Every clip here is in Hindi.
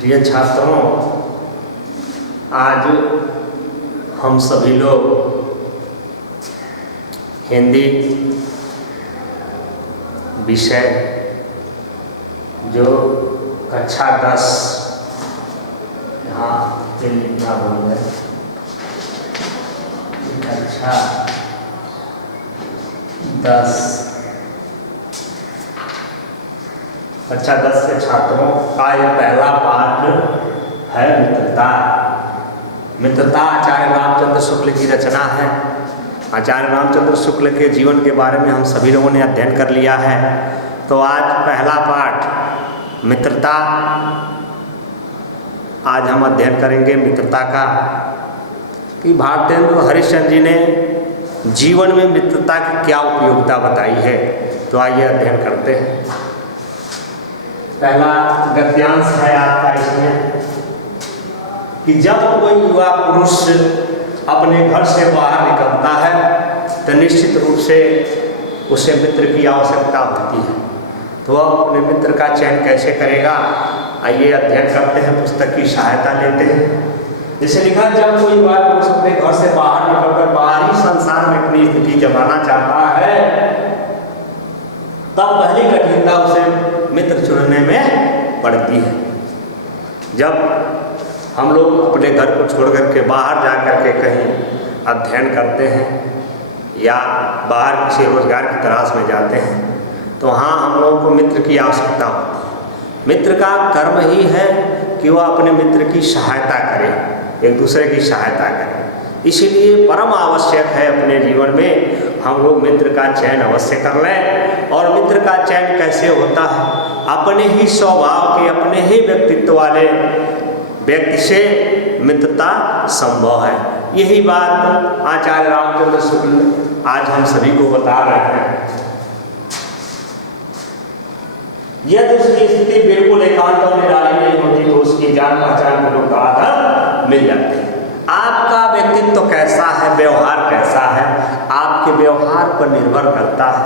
प्रिय छात्रों, आज हम सभी लोग हिंदी विषय जो कक्षा 10 यहाँ पे लिखना भूल गए, कक्षा 10 के छात्रों का यह पहला पाठ है मित्रता। मित्रता आचार्य रामचंद्र शुक्ल की रचना है। आचार्य रामचंद्र शुक्ल के जीवन के बारे में हम सभी लोगों ने अध्ययन कर लिया है। तो आज पहला पाठ मित्रता, आज हम अध्ययन करेंगे मित्रता का कि भारतेंदु हरिश्चंद्र जी ने जीवन में मित्रता की क्या उपयोगिता बताई है। तो आइए अध्ययन करते हैं। पहला गद्यांश है आपका इसमें कि जब कोई युवा पुरुष अपने घर से बाहर निकलता है तो निश्चित रूप से उसे मित्र की आवश्यकता होती है। तो वह अपने मित्र का चयन कैसे करेगा, आइए अध्ययन करते हैं, पुस्तक की सहायता लेते हैं। जैसे लिखा, जब कोई युवा पुरुष अपने घर से बाहर निकलकर बाहरी संसार में अपनी स्थिति जमाना चाहता है तब पहली कठिनता उसे मित्र चुनने में पड़ती है। जब हम लोग अपने घर को छोड़ करके बाहर जा करके कहीं अध्ययन करते हैं या बाहर किसी रोजगार की तलाश में जाते हैं तो हाँ, हम लोगों को मित्र की आवश्यकता होती है। मित्र का कर्म ही है कि वह अपने मित्र की सहायता करे, एक दूसरे की सहायता करे। इसीलिए परम आवश्यक है अपने जीवन में हम लोग मित्र का चयन अवश्य कर लें। और मित्र का चयन कैसे होता है, अपने ही स्वभाव के, अपने ही व्यक्तित्व वाले व्यक्ति से मित्रता संभव है। यही बात आचार्य रामचंद्र शुक्ल आज हम सभी को बता रहे हैं। यदि उसकी स्थिति बिल्कुल एकांत और निराली नहीं होती तो उसकी जान पहचान के लोग आदर मिल जाते हैं। आपका व्यक्तित्व कैसा है, व्यवहार कैसा है, आपके व्यवहार पर निर्भर करता है।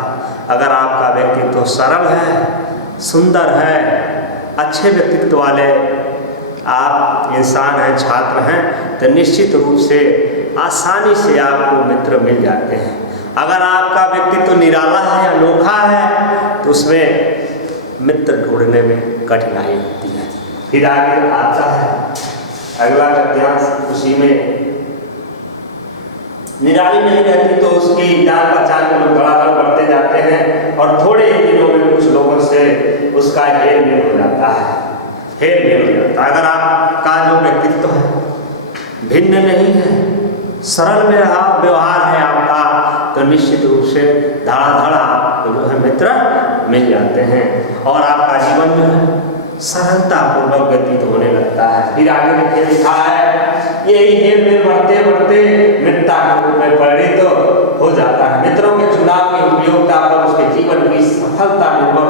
अगर आपका व्यक्तित्व सरल है, सुंदर है, अच्छे व्यक्तित्व वाले आप इंसान हैं, छात्र हैं, तो निश्चित रूप से आसानी से आपको मित्र मिल जाते हैं। अगर आपका व्यक्तित्व निराला है, अनोखा है, तो उसमें मित्र ढूंढने में कठिनाई होती है। फिर आगे आता है अगला गद्यांश, उसी में निराली नहीं रहती तो उसकी जान पहचान के लोग धड़ाधड़ बढ़ते जाते हैं और थोड़े ही दिनों में कुछ लोगों से उसका हेर मेल हो जाता है, हेर मेल हो जाता है। अगर आपका जो व्यक्तित्व है भिन्न नहीं है, सरल व्यवहार है आपका, तो निश्चित रूप से धड़ाधड़ आपको जो है मित्र मिल जाते हैं और आपका जीवन जो है सरलता पूर्वक व्यतीत होने लगता है। फिर आगे देखिए लिखा है, यही हेर मेल बढ़ते बढ़ते मित्रता के रूप में परिणित हो जाता है। मित्रों के चुनाव की उपयोगिता पर उसके जीवन की सफलता निर्भर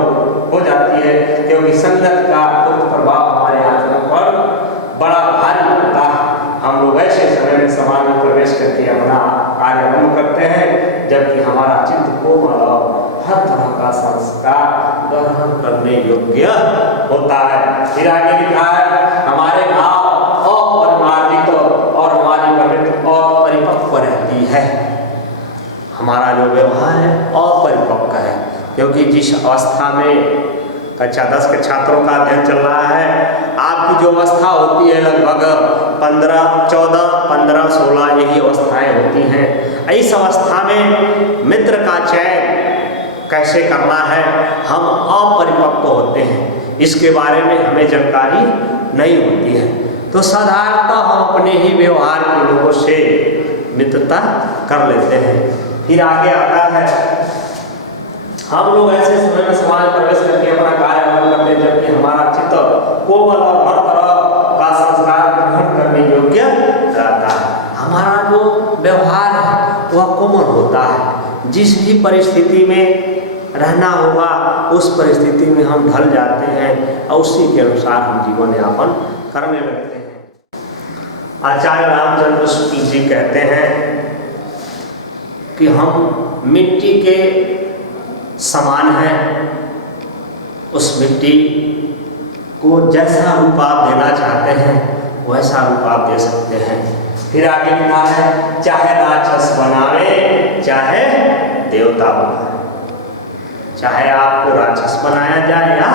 हो जाती है, क्योंकि संगत का उक्त प्रभाव हमारे आचरण पर बड़ा भारी पड़ता है। हम लोग ऐसे समय में समाज में प्रवेश करके अपना कार्य आरंभ करते हैं जबकि हमारा चित्त कोमल और हर तरह का संस्कार ग्रहण करने योग्य होता है। फिर आगे लिखा है, हमारे भाव अपरिमार्जित और हमारी प्रवृत्ति अपरिपक्व रहती है। हमारा जो व्यवहार है अपरिपक्व है, क्योंकि जिस अवस्था में कक्षा 10 के छात्रों का अध्ययन चल रहा है, आपकी जो अवस्था होती है लगभग 15, 14, 15, 16 यही अवस्थाएं होती हैं। इस अवस्था में मित्र का चयन कैसे करना है, हम अपरिपक्व होते हैं, इसके बारे में हमें जानकारी नहीं होती है। तो साधारणतः हम अपने ही व्यवहार के लोगों से मित्रता कर लेते हैं। फिर आगे आता है, हम लोग ऐसे समय में समाज प्रवेश करके अपना कार्य आरंभ करते हैं जबकि हमारा चित्त कोमल और हर तरह का संस्कार ग्रहण करने योग्य रहता है। हमारा जो व्यवहार है वह कोमल होता है। जिस भी परिस्थिति में रहना होगा उस परिस्थिति में हम ढल जाते हैं और उसी के अनुसार हम जीवन यापन करने लगते हैं। आचार्य रामचंद्र शुक्ल जी कहते हैं कि हम मिट्टी के समान हैं। उस मिट्टी को जैसा रूप आप देना चाहते हैं वैसा रूप आप दे सकते हैं। फिर आगे लिखा है, चाहे राक्षस बनावे चाहे देवता बनाए, चाहे आपको राक्षस बनाया जाए या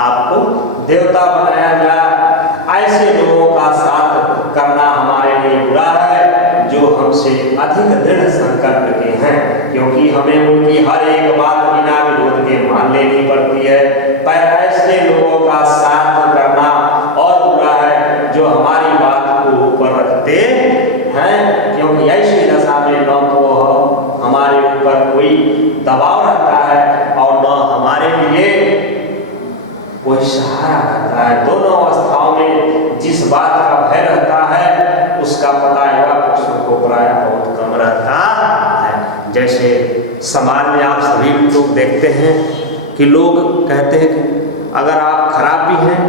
आपको देवता बनाया जाए, ऐसे लोगों का साथ करना हमारे लिए बुरा है जो हमसे अधिक दृढ़ संकल्प के हैं, क्योंकि हमें उनकी हर एक बात बिना विरोध के मान लेनी पड़ती है। पर ऐसे लोगों का साथ करना और बुरा है जो हमारी बात को ऊपर रखते हैं, क्योंकि ऐसी दशा में न तो हमारे ऊपर कोई दबाव रहता है और न हमारे लिए कोई सहारा रहता है। दोनों अवस्थाओं में जिस बात का भय रहता है उसका पता युवा पुरुषों को प्रायः बहुत कम रहता है। जैसे समाज में आप सभी लोग देखते हैं कि लोग कहते हैं कि अगर आप खराब भी हैं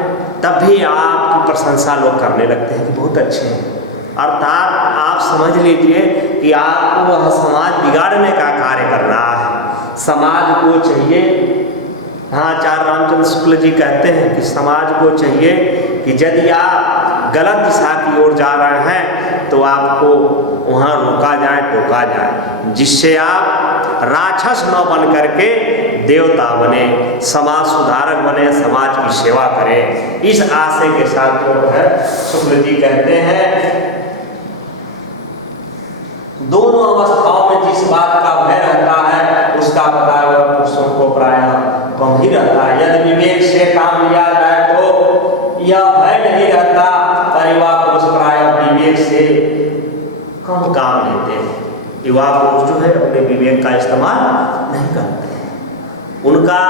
तब भी आपकी प्रशंसा लोग करने लगते हैं कि बहुत अच्छे हैं, अर्थात आप समझ लीजिए कि आपको वह समाज बिगाड़ने का कार्य कर रहा है। समाज को चाहिए, हाँ, आचार्य रामचंद्र शुक्ल जी कहते हैं कि समाज को चाहिए कि यदि आप गलत दिशा की ओर जा रहे हैं तो आपको वहाँ रोका जाए, टोका जाए, जिससे आप राक्षस न बन करके देवता बने, समाज सुधारक बने, समाज की सेवा करें। इस आशय के साथ जो है शुक्ल जी कहते हैं दोनों अवस्थाओं में जिस बात का भय रहता है उसका पता पुरुषों को प्रायः कम ही रहता है। यदि विवेक से काम लिया जाए तो यह भय नहीं रहता, परिवार पुरुष प्रायः विवेक से कम काम लेते हैं। युवा पुरुष जो है अपने विवेक का इस्तेमाल नहीं करते हैं, उनका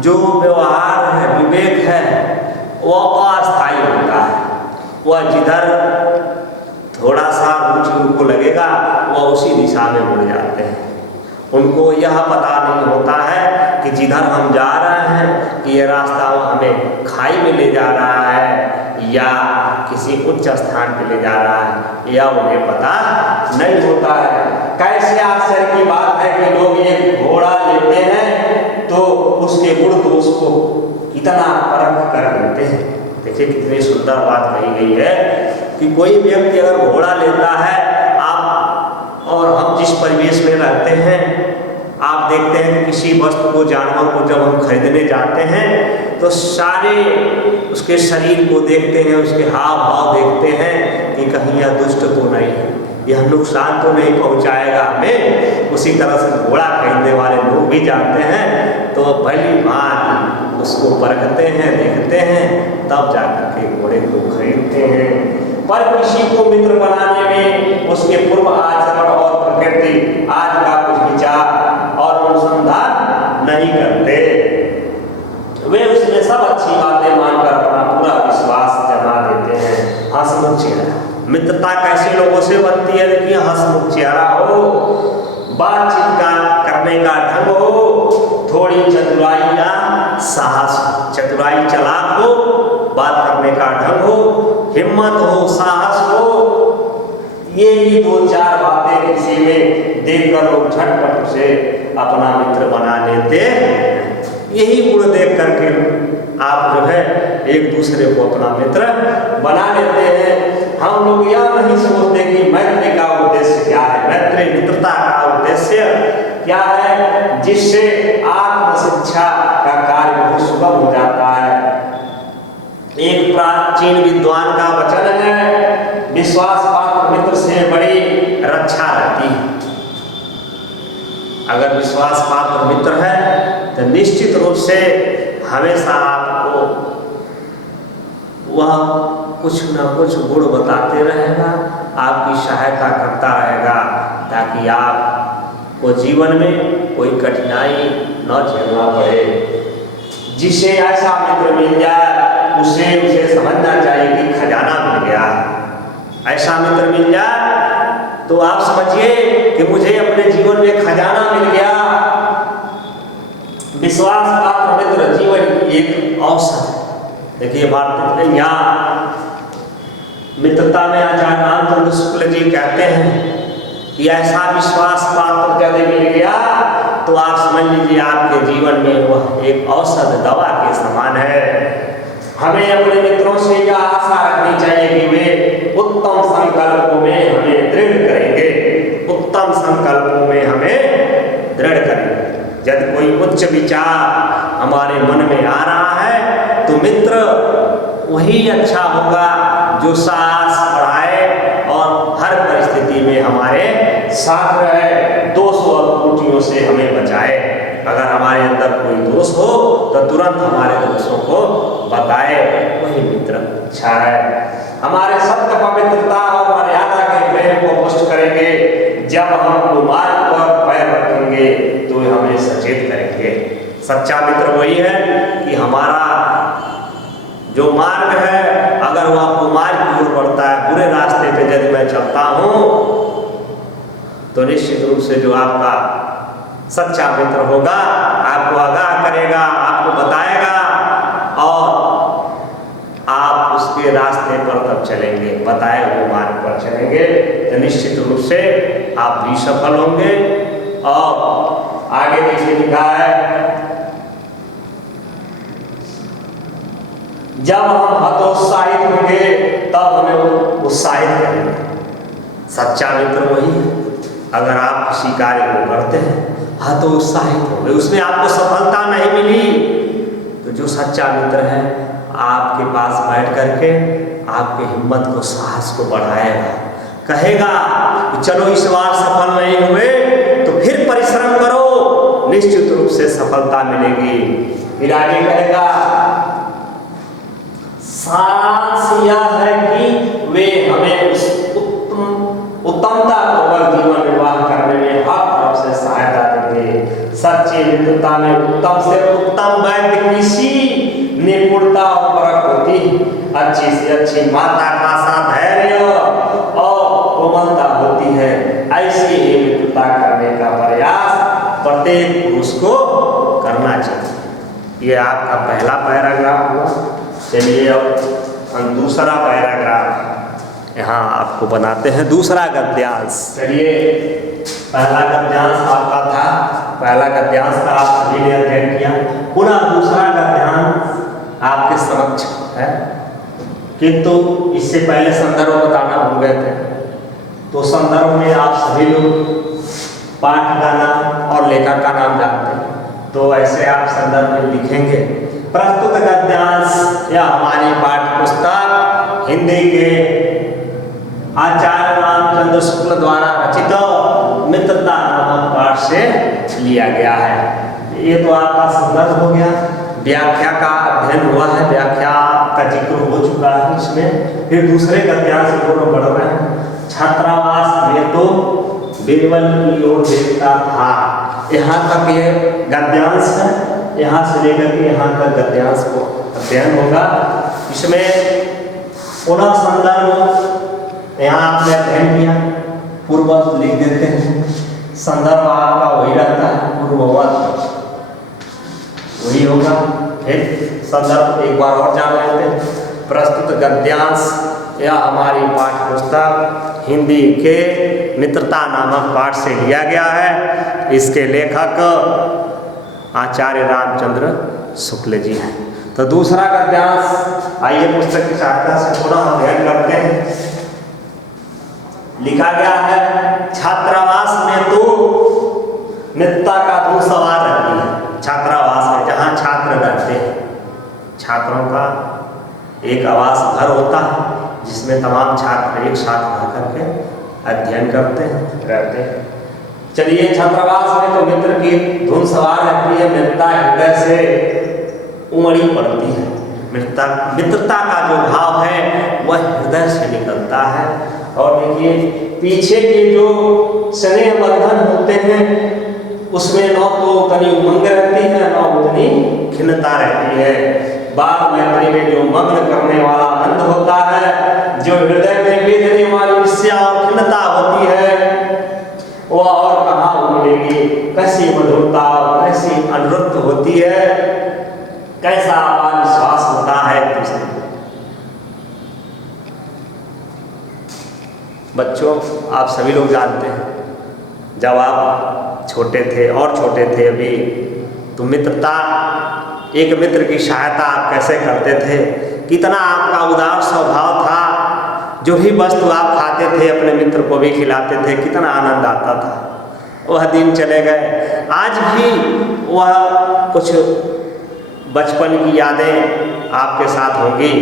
जो व्यवहार है, विवेक है, वह अस्थायी होता है। वह जिधर थोड़ा सा रुचि उनको लगेगा वह उसी दिशा में मुड़ जाते हैं। उनको यह पता नहीं होता है कि जिधर हम जा रहे हैं कि ये रास्ता हमें खाई में ले जा रहा है या किसी उच्च स्थान पे ले जा रहा है, यह उन्हें पता नहीं होता है। कैसे आश्चर्य की बात है कि लोग एक घोड़ा लेते हैं तो उसके गुण दोष को इतना परख कर लेते हैं। देखिए कितनी सुंदर बात कही गई है कि कोई व्यक्ति अगर घोड़ा लेता है, आप और हम जिस परिवेश में रहते हैं, आप देखते हैं कि किसी वस्तु को, जानवर को जब हम खरीदने जाते हैं तो सारे उसके शरीर को देखते हैं, उसके हाव भाव देखते हैं कि कहीं यह दुष्ट तो नहीं है, यह नुकसान तो नहीं पहुंचाएगा हमें। उसी तरह से घोड़ा खरीदने वाले लोग भी जाते हैं तो भली भांति उसको परखते हैं, देखते हैं, तब जाकर के घोड़े को खरीदते हैं। पर किसी को मित्र बनाने में उसके पूर्व आचरण और प्रकृति आज का कुछ विचार और अनुसंधान नहीं करते। वे उसमें सब अच्छी बातें मानकर अपना पूरा विश्वास जमा देते हैं। हंसमुख चेहरा, मित्रता कैसे लोगों से बनती है? देखिए, हंसमुख चेहरा हो, बातचीत का करने का ढंग हो, थोड़ी चतुराई या साहस, चतुराई चालाक हो, बात करने का ढंग हो, हिम्मत हो, साहस हो, ये ही दो चार बातें किसी में देखकर लोग झटपट से अपना मित्र बना लेते हैं। यही गुण देख करके आप जो है एक दूसरे को अपना मित्र बना लेते हैं। हम लोग यह नहीं सोचते कि मैत्री का उद्देश्य क्या है, मैत्री मित्रता का उद्देश्य क्या है, जिससे आत्मशिक्षा का कार्य बहुत सुगम हो जाता है। एक प्राचीन विद्वान का वचन है, विश्वास पात्र मित्र से बड़ी रक्षा रहती है। अगर विश्वास पात्र मित्र है तो निश्चित रूप से हमेशा आपको वह कुछ न कुछ गुण बताते रहेगा, आपकी सहायता करता रहेगा, ताकि आपको जीवन में कोई कठिनाई न झेलना पड़े। जिसे ऐसा मित्र मिल जाए उसे समझना चाहिए कि खजाना मिल गया। ऐसा मित्र मिल जाए तो आप समझिए कि मुझे अपने जीवन में खजाना मिल गया। विश्वास पात्र मित्र जीवन की एक औसत है। देखिए, भारत में यहाँ मित्रता में आचार्य रामचंद्र शुक्ल जी कहते हैं कि ऐसा विश्वास पात्र यदि मिल गया तो आप समझ लीजिए आपके जीवन में वह एक औषध दवा के समान है। हमें अपने मित्रों से यह आशा रखनी चाहिए कि वे उत्तम संकल्पों में हमें दृढ़ करेंगे, उत्तम संकल्पों में हमें दृढ़ करेंगे। यदि कोई उच्च विचार हमारे मन में आ रहा है तो मित्र वही अच्छा होगा जो साहस बढ़ाए और हर परिस्थिति में हमारे साथ रहे, दोषों और त्रुटियों से हमें बचाए। अगर हमारे अंदर कोई दोष हो तो तुरंत हमारे दोषों को बताए, वही मित्र अच्छा है। हमारे सत्य, पवित्रता और मर्यादा के प्रेम को पुष्ट करेंगे। जब हम मार्ग पर पैर रखेंगे तो हमें सचेत करेंगे। सच्चा मित्र वही है कि हमारा जो मार्ग है, अगर वह कुमार्ग की ओर बढ़ता है, बुरे रास्ते पे यदि मैं चलता हूँ तो निश्चित रूप से जो आपका सच्चा मित्र होगा आपको आगाह करेगा, आपको बताएगा और आप उसके रास्ते पर तब चलेंगे, बताए हुए मार्ग पर चलेंगे तो निश्चित रूप से आप भी सफल होंगे। और आगे देखिए लिखा है, जब हम हतोत्साहित होंगे तब हमें उत्साहित करेंगे। सच्चा मित्र वही है। अगर आप किसी कार्य को करते हैं हतोत्साहित हो गए, उसमें आपको सफलता नहीं मिली, तो जो सच्चा मित्र है आपके पास बैठ करके आपके हिम्मत को, साहस को बढ़ाएगा, कहेगा कि चलो इस बार सफल नहीं हुए तो फिर परिश्रम करो, निश्चित रूप से सफलता मिलेगी। फिर आगे कहेगा, सारांश यह है कि वे हमें उस उत्तमता पूर्वक जीवन निर्वाह करने में हर तरफ से सहायता देंगे। सच्ची मित्रता में उत्तम से उत्तम वैद्य किसी निपुणता और परख होती, अच्छी से अच्छी माता का सा धैर्य और कोमलता होती है। ऐसी ही मित्रता करने का प्रयास प्रत्येक पुरुष को करना चाहिए। ये आपका पहला पैराग्राफ हुआ। चलिए अब हम दूसरा पैराग्राफ यहाँ आपको बनाते हैं, दूसरा गद्यांश। चलिए, पहला गद्यांश आपका था, पहला गद्यांश का आप सभी ने अध्ययन किया। पुनः दूसरा गद्यांश आपके समक्ष है, किंतु इससे पहले संदर्भ बताना भूल गए थे। तो संदर्भ में आप सभी लोग पाठ का नाम और लेखक का नाम जानते हैं, तो ऐसे आप संदर्भ में लिखेंगे। प्रस्तुत गद्यांश या हमारी पाठ्य पुस्तक हिंदी के आचार्य रामचंद्र शुक्ल द्वारा रचित मित्रता नामक पाठ से लिया गया है। ये तो आपका संदर्भ हो गया। व्याख्या का अध्ययन हुआ है, व्याख्या का जिक्र हो चुका है इसमें। फिर दूसरे गद्यांश की ओर बढ़ रहे हैं। छात्रावास में तो बीरबल की ओर देखता था। यहाँ तक ये गद्यांश है, यहाँ से लेकर के यहाँ तक गद्यांश को अध्ययन होगा। इसमें पुनः संदर्भ यहाँ आपने अध्ययन किया, पूर्ववत लिख देते हैं। संदर्भ आपका वही रहता है, पूर्ववत वही होगा। फिर संदर्भ एक बार और जान लेते हैं। प्रस्तुत गद्यांश या हमारी पाठ्य पुस्तक हिंदी के मित्रता नामक पाठ से लिया गया है। इसके लेखक आचार्य रामचंद्र शुक्ल जी हैं। तो दूसरा गद्यांश आइए पुस्तक की सहायता से पुनः अध्ययन करते हैं। लिखा गया है, छात्रावास में तो मित्रता का धूम सवार रहती है। छात्रावास में जहाँ छात्र रहते हैं, छात्रों का एक आवास घर होता है जिसमें तमाम छात्र एक साथ रह करके अध्ययन करते हैं, रहते हैं। चलिए, छात्रावास में तो मित्र की धुन सवार रहती है, मित्रता हृदय से उमड़ी पड़ती है। मित्रता का जो भाव है वह हृदय से निकलता है। और देखिए, पीछे के जो स्नेह बंधन होते हैं उसमें न तो उतनी उमंग रहती है, न उतनी खिन्नता रहती है। बात मैत्री में जो मग्न करने वाला आनंद होता है, जो हृदय में बेधने वाली ईर्ष्या और खिन्नता होती है, वह और कहाँ मिलेगी। कैसी मधुरता और कैसी अनुरक्त होती है, कैसा आत्म विश्वास होता है दूसरे। बच्चों, आप सभी लोग जानते हैं, जब आप छोटे थे और छोटे थे अभी, तो मित्रता एक मित्र की सहायता आप कैसे करते थे, कितना आपका उदार स्वभाव था, जो भी वस्तु आप खाते थे अपने मित्र को भी खिलाते थे, कितना आनंद आता था। वह दिन चले गए, आज भी वह कुछ बचपन की यादें आपके साथ होंगी,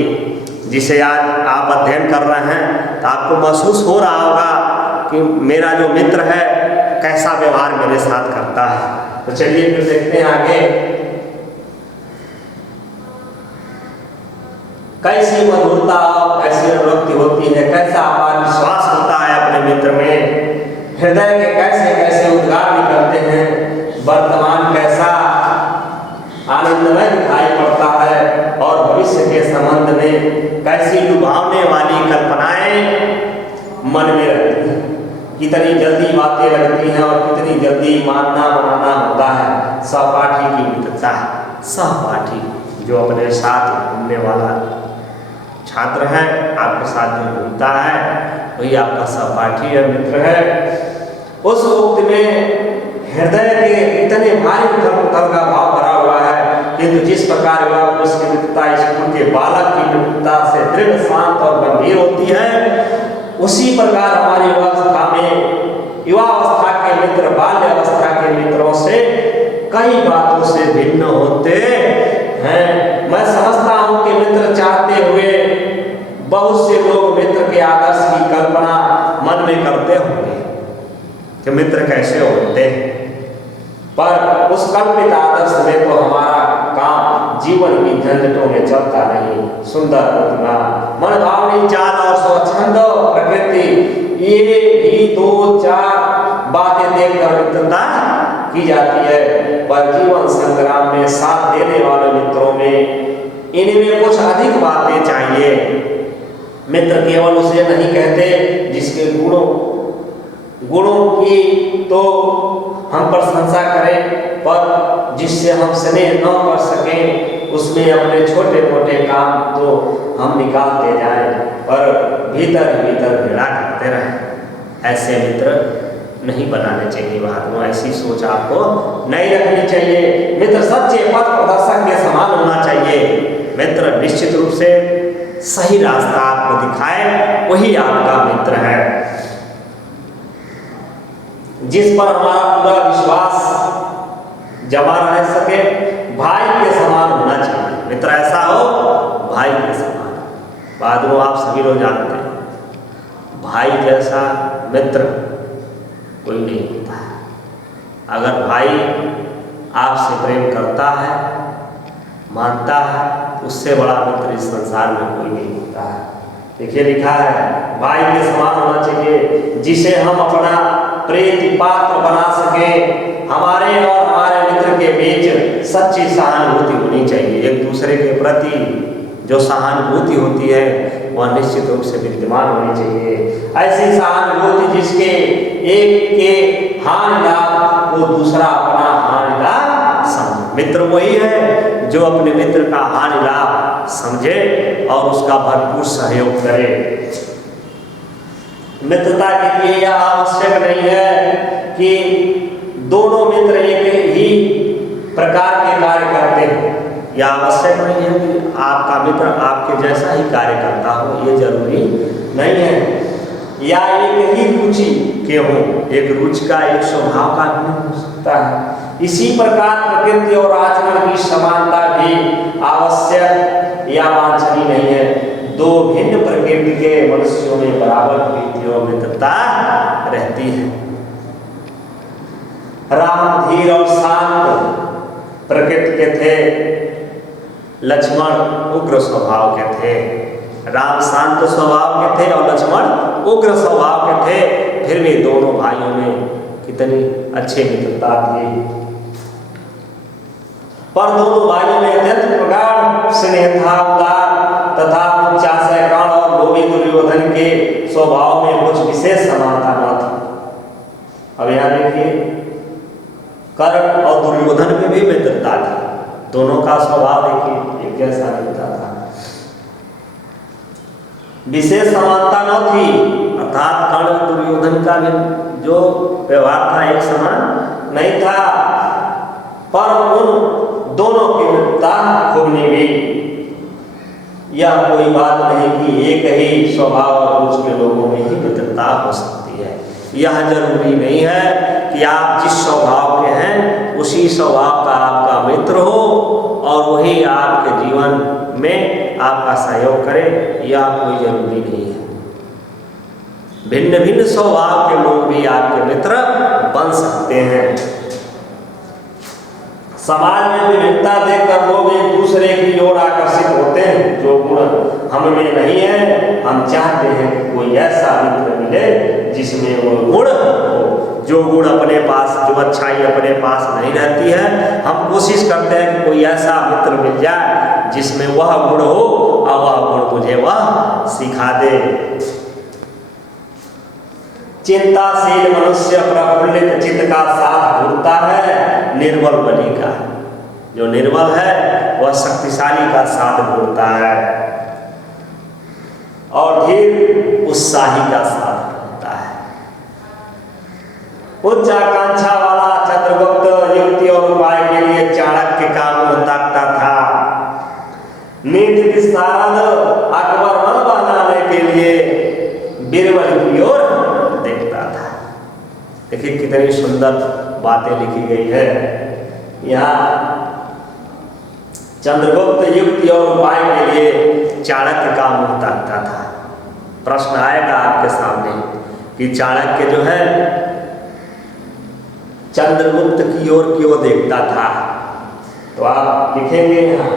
जिसे आज आप अध्ययन कर रहे हैं तो आपको महसूस हो रहा होगा कि मेरा जो मित्र है कैसा व्यवहार मेरे साथ करता है। तो चलिए फिर देखते हैं आगे, कैसी मधुरता और कैसी अनुभूति होती है, कैसा हमारा विश्वास होता है अपने मित्र में, हृदय के कैसे कैसे उद्गार निकलते हैं, वर्तमान कैसा आनंदमय दिखाई पड़ता है और भविष्य के संबंध में कैसी लुभावने वाली कल्पनाएं मन में रहती हैं, कितनी जल्दी बातें लगती हैं और कितनी जल्दी मानना बनाना होता है। सहपाठी की मित्रता है, सहपाठी जो अपने साथ घूमने वाला छात्र है, आपके साथ जो घूमता है वही आपका सहपाठी है, मित्र है। उस वक्त में हृदय के इतने भारी उथल का भाव भरा हुआ है, किंतु जिस प्रकार वह उसकी मित्रता स्कूल के बालक की मित्रता से दृढ़, शांत और गंभीर होती है, उसी प्रकार हमारी अवस्था में युवावस्था के मित्र बाल्य अवस्था के मित्रों से कई बातों से भिन्न होते हैं। मैं समझता हूँ कि मित्र चाहते हुए बहुत से लोग मित्र के आदर्श की कल्पना मन में करते होंगे कि मित्र कैसे होते हैं, पर उस कल्पित आदर्श में तो हमारा काम जीवन की झंझटों में चलता नहीं। सुंदर प्रतिमा, मनभावनी चाल और स्वच्छंद प्रकृति, ये भी दो चार बातें देखकर मित्रता की जाती है, पर जीवन संग्राम में साथ देने वाले मित्रों में इनमें कुछ अधिक बातें चाहिए। मित्र केवल उसे नहीं कहते जिसके गुणों की तो हम प्रशंसा करें, पर जिससे हम स्नेह न कर सकें, उसमें अपने छोटे मोटे काम तो हम निकालते जाएं, पर भीतर भीतर भेड़ा करते रहें। ऐसे मित्र नहीं बनाने चाहिए महात्मा, ऐसी सोच आपको नहीं रखनी चाहिए। मित्र सच्चे पथ प्रदर्शक के समान होना चाहिए। मित्र निश्चित रूप से सही रास्ता आपको दिखाए, वही आपका मित्र है, जिस पर हमारा पूरा विश्वास जमा रह सके। भाई के समान होना चाहिए मित्र, ऐसा हो भाई के समान। बाद में आप सभी लोग जानते हैं, भाई जैसा मित्र कोई नहीं होता है। अगर भाई आपसे प्रेम करता है, मानता है, उससे बड़ा मित्र इस संसार में कोई नहीं होता है। देखिए लिखा है, भाई के समान होना चाहिए, जिसे हम अपना प्रीति पात्र बना सके। हमारे और हमारे मित्र के बीच सच्ची सहानुभूति होनी चाहिए। एक दूसरे के प्रति जो सहानुभूति होती है वह निश्चित रूप से विद्यमान होनी चाहिए। ऐसी सहानुभूति जिसके एक के हानि लाभ वो दूसरा अपना हानि लाभ समझे। मित्र वही है जो अपने मित्र का हानि लाभ समझे और उसका भरपूर सहयोग करे। मित्रता के लिए यह आवश्यक नहीं है कि दोनों मित्र एक ही प्रकार के कार्य करते हैं। यह आवश्यक नहीं है कि आपका मित्र आपके जैसा ही कार्य करता हो, ये जरूरी नहीं है। या एक ही रुचि के हो, एक रुचि का एक स्वभाव का भी हो सकता है। इसी प्रकार प्रकृति और आचरण की समानता भी आवश्यक या वांछनीय नहीं है। दो भिन्न प्रकृति के मनुष्यों में बराबर प्रीति और मित्रता रहती है। राम धीर और शांत प्रकृति के थे, लक्ष्मण उग्र स्वभाव के थे। राम शांत स्वभाव के थे और लक्ष्मण उग्र स्वभाव के थे, फिर भी दोनों भाइयों में कितनी अच्छी मित्रता थी। पर दोनों भाइयों में अत्यंत प्रगाढ़ स्नेह था, उदार तथा उच्चाशय कर्ण और लोभी दुर्योधन के स्वभाव में कुछ विशेष समानता न थी। अब यहाँ देखिए, कर्ण और दुर्योधन में भी मित्रता थी। दोनों का स्वभाव देखिए एक जैसा मिलता था, विशेष समानता न थी, अर्थात कर्ण दुर्योधन का भी जो व्यवहार था एक समान नहीं था। पर उन दोनों की मित्रता खूब निभी। यह कोई बात नहीं कि एक ही स्वभाव और रुचि के लोगों में ही मित्रता हो सकती है। यह जरूरी नहीं है कि आप जिस स्वभाव के हैं उसी स्वभाव का आपका मित्र हो और वही आपके जीवन में आपका सहयोग करे, यह कोई जरूरी नहीं है। भिन्न भिन्न स्वभाव के लोग भी आपके मित्र बन सकते हैं। समाज में विभिन्नता देखकर लोग एक दूसरे की ओर आकर्षित होते हैं। जो गुण हम में नहीं है, हम चाहते हैं कि कोई ऐसा मित्र मिले जिसमें वो गुण हो। जो गुण अपने पास, जो अच्छाई अपने पास नहीं रहती है, हम कोशिश करते हैं कि कोई ऐसा मित्र मिल जाए जिसमें वह गुण हो और वह गुण मुझे वह सिखा दे। चिंताशील मनुष्य प्रफुल्लित चित्त का साथ ढूंढता है निर्बल बलि का। जो निर्बल है वह शक्तिशाली का साथ ढूंढता है और धीर उत्साही का साथ ढूंढता है। उच्च आकांक्षा वाला चंद्रगुप्त युक्ति और उपाय के लिए चाणक्य का मुंह ताकता था। नीति विस्तारद अकबर मन बनाने के लिए बीरबल की ओर देखता था। देखिए कितनी सुंदर बातें लिखी गई है। यहाँ चंद्रगुप्त युक्ति और उपाय के लिए चाणक्य का मुंह ताकता था। प्रश्न आएगा आपके सामने कि चाणक्य जो है चंद्रगुप्त की ओर क्यों देखता था, तो आप लिखेंगे यहाँ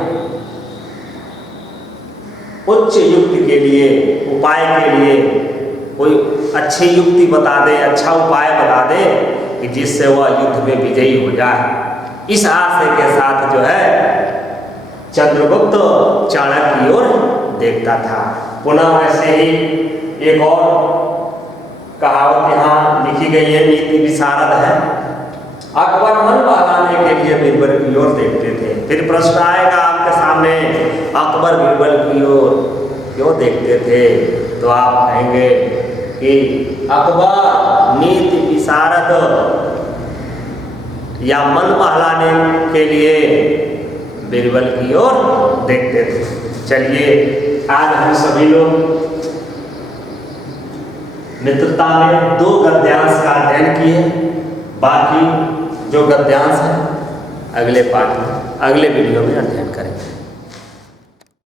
उच्च युक्ति के लिए, उपाय के लिए कोई अच्छी युक्ति बता दे, अच्छा उपाय बता दे कि जिससे वह युद्ध में विजयी हो जाए। इस आशय के साथ जो है चंद्रगुप्त चाणक्य की ओर देखता था। पुनः ऐसे ही एक और कहावत यहाँ लिखी गई है, नीति विशारद है। अकबर मन बहलाने के लिए बीरबल की ओर देखते थे। फिर प्रश्न आएगा आपके सामने, अकबर बीरबल की ओर क्यों देखते थे, तो आप कहेंगे कि अकबर नीति विशारद या मन बहलाने के लिए बीरबल की ओर देखते थे। चलिए आज हम सभी लोग मित्रता में 2 गद्यांश का अध्ययन किए। बाकी जो गद्यांश है अगले पाठ में, अगले वीडियो में अध्ययन